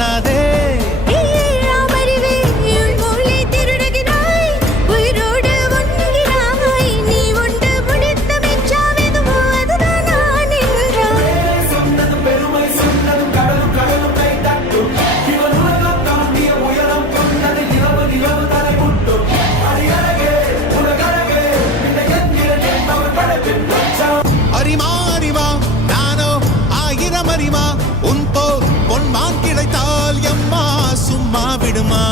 பண்ணாதே. அரிமா நானோ 1000 அரிமா, உன் போல் பொன்மான் கிடைத்தால் எம்மா சும்மா விடுமா.